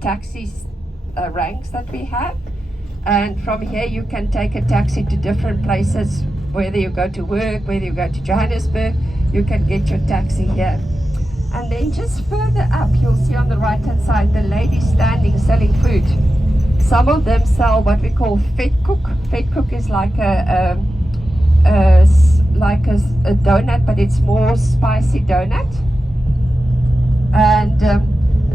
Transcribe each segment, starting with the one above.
taxis ranks that we have. And from here you can take a taxi to different places, whether you go to work, whether you go to Johannesburg, you can get your taxi here. And then just further up, you'll see on the right hand side the lady standing selling food. Some of them sell what we call vetkoek. Vetkoek is like a donut, but it's more spicy donut. And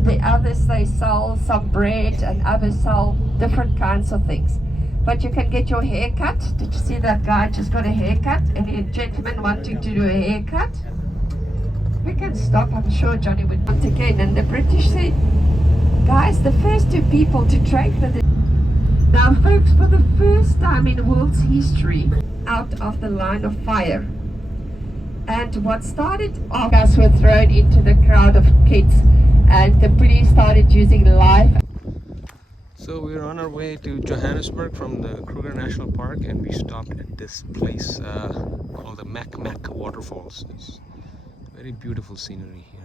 the others, they sell some bread, and others sell different kinds of things. But you can get your hair cut. Did you see that guy just got a haircut? Any gentleman wanting to do a haircut? We can stop. I'm sure Johnny would want again. And the British said, guys, the first two people to trade with it. Now folks, for the first time in the world's history, out of the line of fire. And what started off, us were thrown into the crowd of kids, and the police started using live. So we're on our way to Johannesburg from the Kruger National Park, and we stopped at this place called the Mac Waterfalls. It's very beautiful scenery here.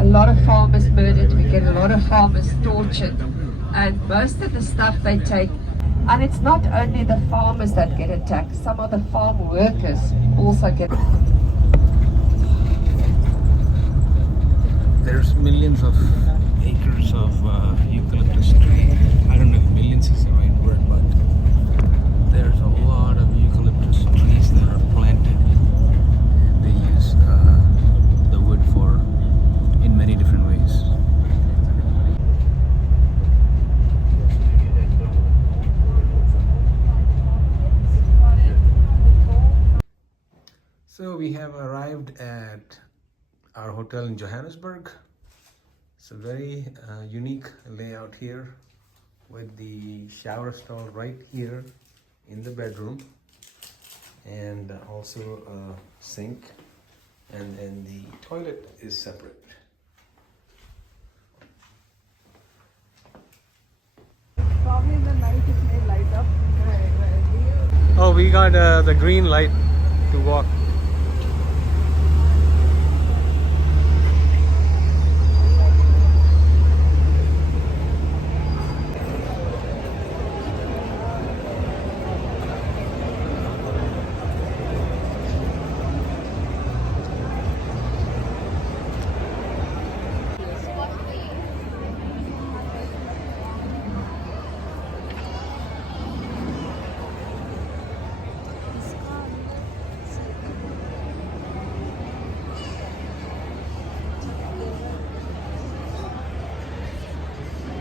A lot of farmers murdered, we get a lot of farmers tortured, and most of the stuff they take, and it's not only the farmers that get attacked, some of the farm workers also get. There's millions of acres of eucalyptus tree. I don't know if millions is the right word, but there's a lot of eucalyptus trees that are planted. They use the wood for in many different ways. So we have arrived at our hotel in Johannesburg. It's a very unique layout here, with the shower stall right here in the bedroom, and also a sink, and then the toilet is separate. Probably in the night it may light up. Oh, we got the green light to walk.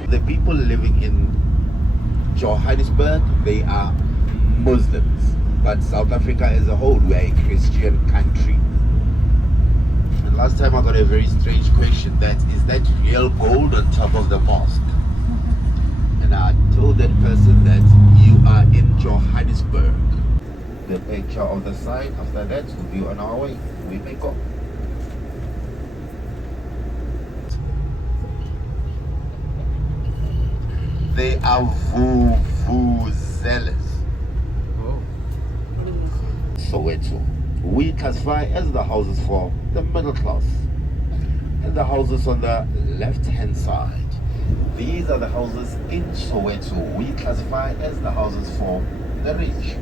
The people living in Johannesburg, they are Muslims, but South Africa as a whole, we are a Christian country. And last time I got a very strange question, that is that real gold on top of the mosque? And I told that person that you are in Johannesburg. The picture of the sign, after that we'll be on our way. We may go. They are vuvuzelas. Oh. Soweto, we classify as the houses for the middle class. And the houses on the left-hand side, these are the houses in Soweto. We classify as the houses for the rich.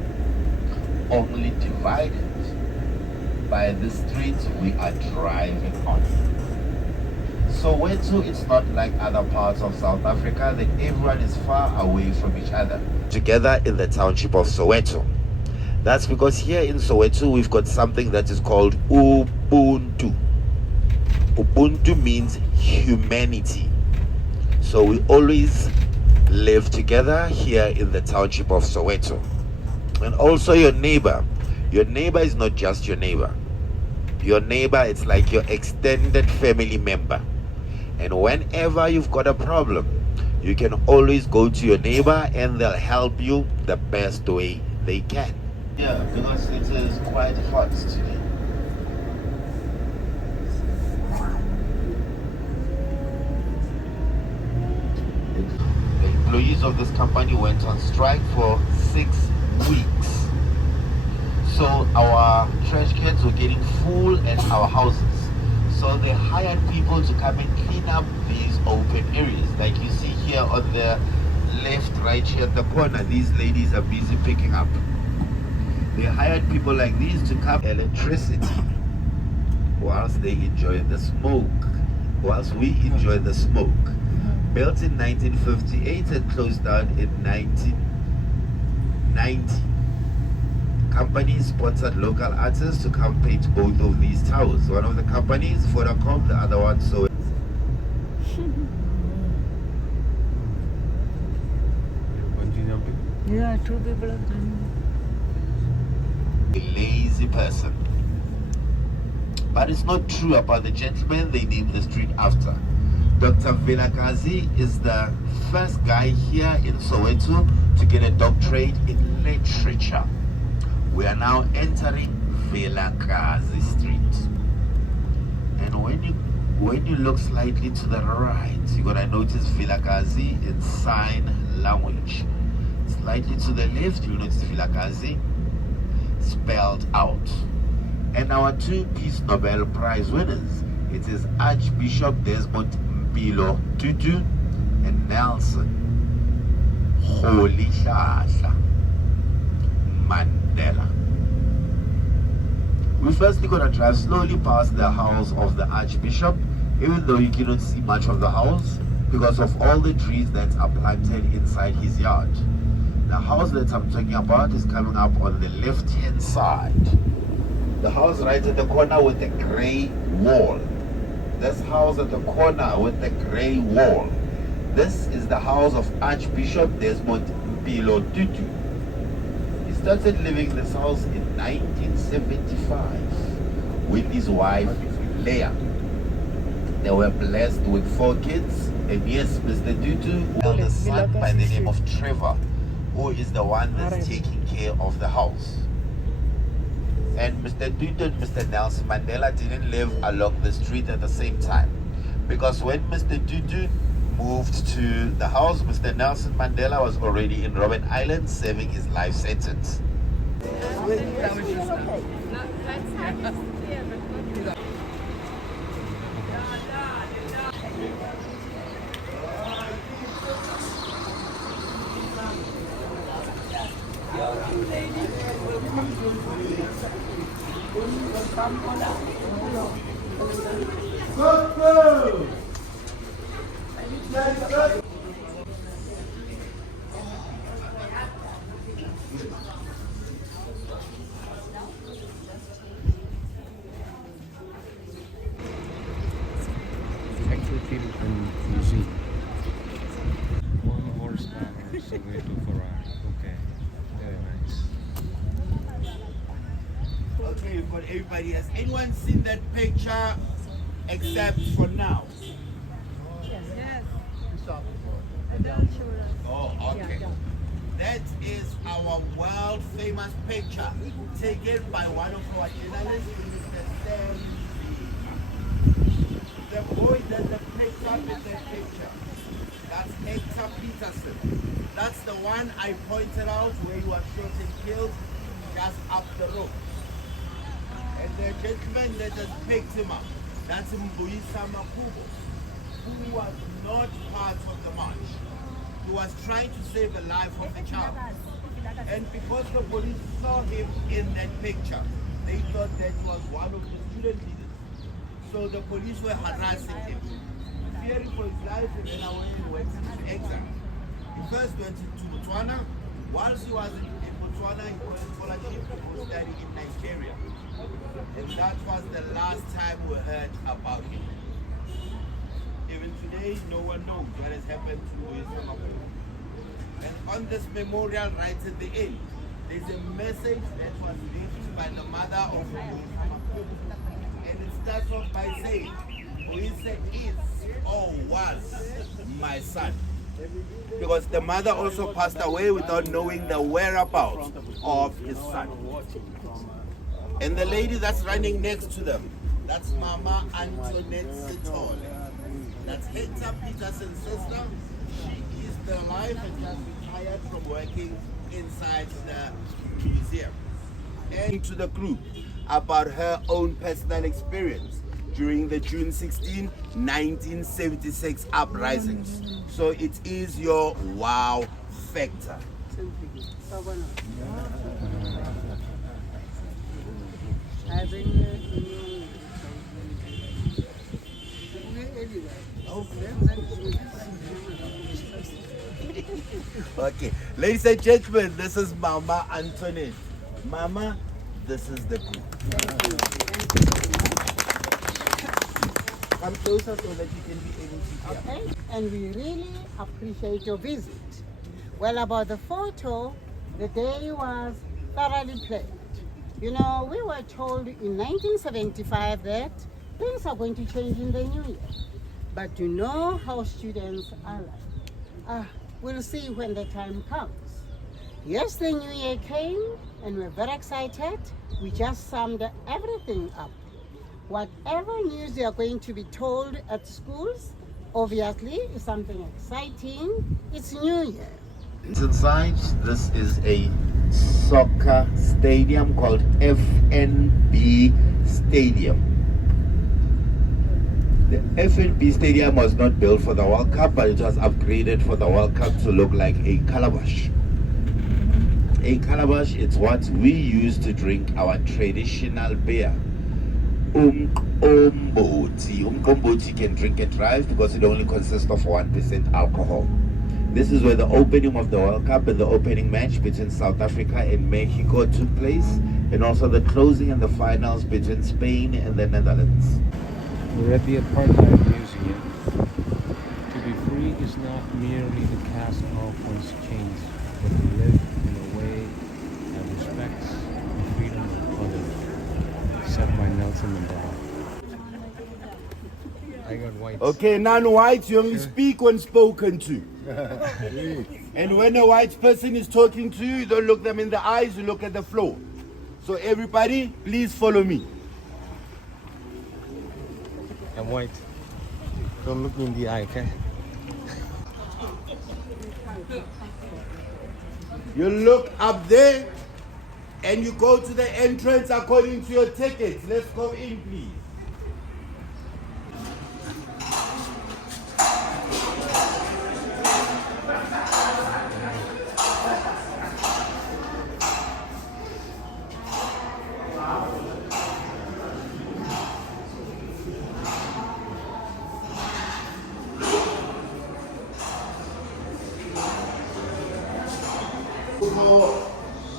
Only divided by the street we are driving on. Soweto, it's not like other parts of South Africa that everyone is far away from each other. Together in the township of Soweto. That's because here in Soweto we've got something that is called Ubuntu. Ubuntu means humanity. So we always live together here in the township of Soweto. And also your neighbor. Your neighbor is not just your neighbor. Your neighbor, it's like your extended family member. And whenever you've got a problem, you can always go to your neighbor and they'll help you the best way they can. Yeah, because it is quite hot today. The employees of this company went on strike for 6 weeks. So our trash cans were getting full at our houses. So they hired people to come and clean up these open areas. Like you see here on the left, right here at the corner, these ladies are busy picking up. They hired people like these to come electricity whilst they enjoy the smoke, whilst we enjoy the smoke. Built in 1958 and closed down in 1990. Companies sponsored local artists to come paint both of these towers. One of the companies, Vodacom, the other one, so. Yeah, 2 people are coming. A lazy person. But it's not true about the gentleman they named the street after. Dr. Vilakazi is the first guy here in Soweto to get a doctorate in literature. We are now entering Vilakazi Street. And when you look slightly to the right, you're gonna notice Vilakazi in sign language. Slightly to the left, you'll notice Vilakazi spelled out. And our 2 Peace Nobel Prize winners, it is Archbishop Desmond Mpilo Tutu and Nelson Mandela. We're firstly gonna drive slowly past the house of the Archbishop, even though you cannot see much of the house because of all the trees that are planted inside his yard. The house that I'm talking about is coming up on the left-hand side. The house right at the corner with the gray wall. This house at the corner with the gray wall. This is the house of Archbishop Desmond Mpilo Tutu. He started living in this house in 1975 with his wife Leah. They were blessed with 4 kids, and yes, Mr. Tutu had a son by the name of Trevor, who is the one that's taking care of the house. And Mr. Tutu and Mr. Nelson Mandela didn't live along the street at the same time. Because when Mr. Tutu moved to the house, Mr. Nelson Mandela was already in Robben Island serving his life sentence. Apartheid Museum. 1 horsepower, Soweto Ferrari. Okay, very nice. Okay, you've got everybody. Has anyone seen that picture except for now? Yes. Oh, okay. That is our world famous picture taken by one of our journalists, Mr. Sam. The boy that the picture in the picture, that's Hector Peterson. That's the one I pointed out where he was shot and killed just up the road. And the gentleman that has picked him up, that's Mbuyisa Makubo, who was not part of the march. He was trying to save the life of a child. And because the police saw him in that picture, they thought that was one of the student leaders. So the police were harassing him, fearing for his life, and then away he went into exile. He first went to Botswana. Whilst he was in Botswana, he got a scholarship to go study in Nigeria. And that was the last time we heard about him. Even today, no one knows what has happened to his family. And on this memorial right at the end, There's a message that was left by the mother of and it starts off by saying, we say is or was my son. Because the mother also passed away without knowing the whereabouts of his son. And the lady that's running next to them, that's Mama Antoinette Sitole. That's Hector Peterson's sister. She is the life and just retired from working inside the museum. And to the group about her own personal experience during the June 16, 1976 uprisings. So it is your wow factor. Okay, ladies and gentlemen, this is Mama Antoinette. Mama, this is the group. Come closer so that you can be able to hear. Okay, and we really appreciate your visit. Well, about the photo, the day was thoroughly planned. You know, we were told in 1975 that things are going to change in the new year. But you know how students are like. We'll see when the time comes. Yes, the new year came and we're very excited. We just summed everything up. Whatever news you are going to be told at schools, obviously, is something exciting. It's New Year. Inside, this is a soccer stadium called FNB Stadium. The FNB Stadium was not built for the World Cup, but it was upgraded for the World Cup to look like a calabash. A calabash is what we use to drink our traditional beer. Umqombothi can drink and drive because it only consists of 1% alcohol. This is where the opening of the World Cup and the opening match between South Africa and Mexico took place, and also the closing and the finals between Spain and the Netherlands. We're at the Apartheid Museum. To be free is not merely to cast off one's chains, but to live in a way that respects the freedom of others, said by Nelson Mandela. I got white. Okay, non-whites, you only speak when spoken to. And when a white person is talking to you, you don't look them in the eyes, you look at the floor. So everybody, please follow me. I'm white. Don't look me in the eye, okay? You look up there and you go to the entrance according to your tickets. Let's go in, please. For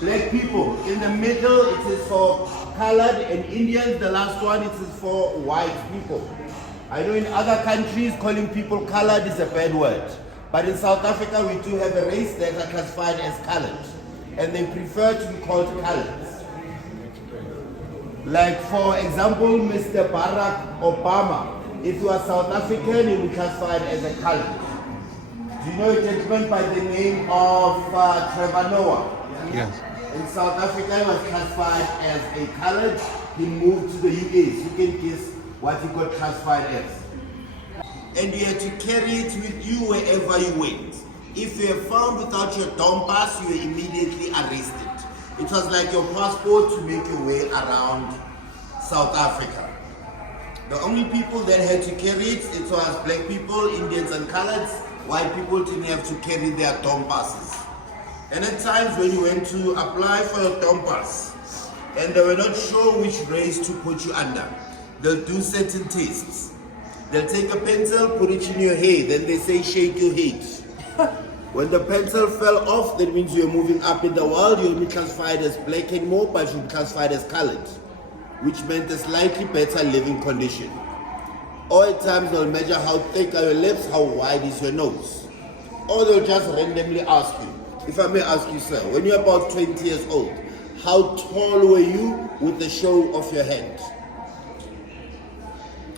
black people, in the middle it is for colored and Indians, the last one it is for white people. I know in other countries calling people colored is a bad word, but in South Africa we do have a race that are classified as colored, and they prefer to be called colored. Like for example, Mr. Barack Obama, if you are South African, he will be classified as a colored. Do you know a gentleman by the name of Trevor Noah? Yes. In South Africa, he was classified as a colored. He moved to the US. You can guess what he got classified as. And you had to carry it with you wherever you went. If you were found without your dom pass, you were immediately arrested. It was like your passport to make your way around South Africa. The only people that had to carry it was black people, Indians and coloreds. White people didn't have to carry their dom passes. And at times when you went to apply for your dom pass and they were not sure which race to put you under, they'll do certain tests. They'll take a pencil, put it in your hair, then they say shake your head. When the pencil fell off, that means you're moving up in the world. You'll be classified as black anymore, but you'll be classified as colored, which meant a slightly better living condition. Or at times they'll measure how thick are your lips, how wide is your nose. Or they'll just randomly ask you, If I may ask you, sir, when you're about 20 years old, how tall were you with the show of your hand?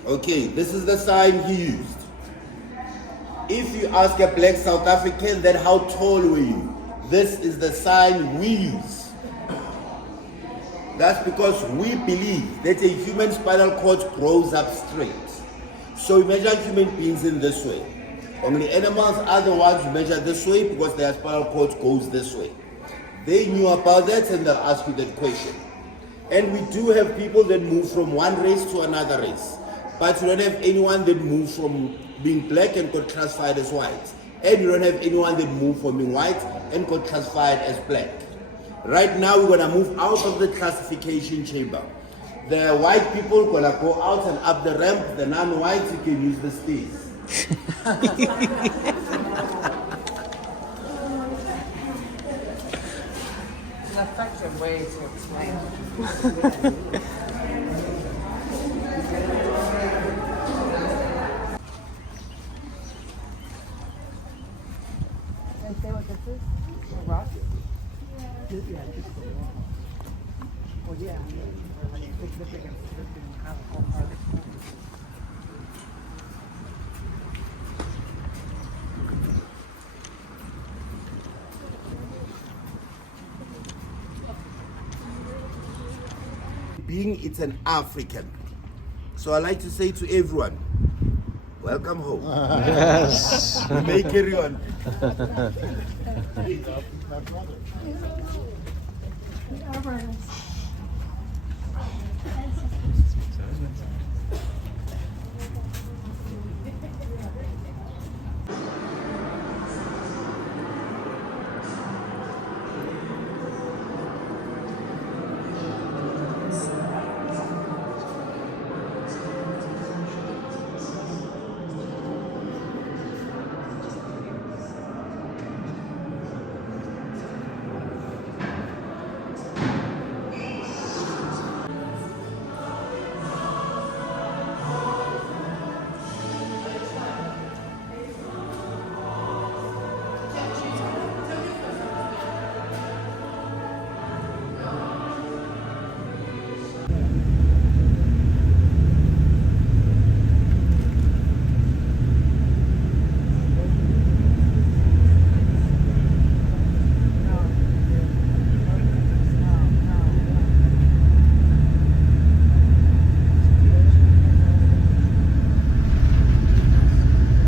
Okay, this is the sign he used. If you ask a black South African, then how tall were you? This is the sign we use. That's because we believe that a human spinal cord grows up straight. So we measure human beings in this way. Only animals are the ones who measure this way because their spinal cord goes this way. They knew about that and they'll ask you that question. And we do have people that move from one race to another race. But you don't have anyone that moves from being black and got classified as white. And you don't have anyone that moved from being white and got classified as black. Right now we're gonna move out of the classification chamber. The white people gonna go out and up the ramp. The non-whites, you can use the stairs. An effective way to explain it. Being it's an African. So I like to say to everyone, welcome home. Yes. May carry on. We are brothers.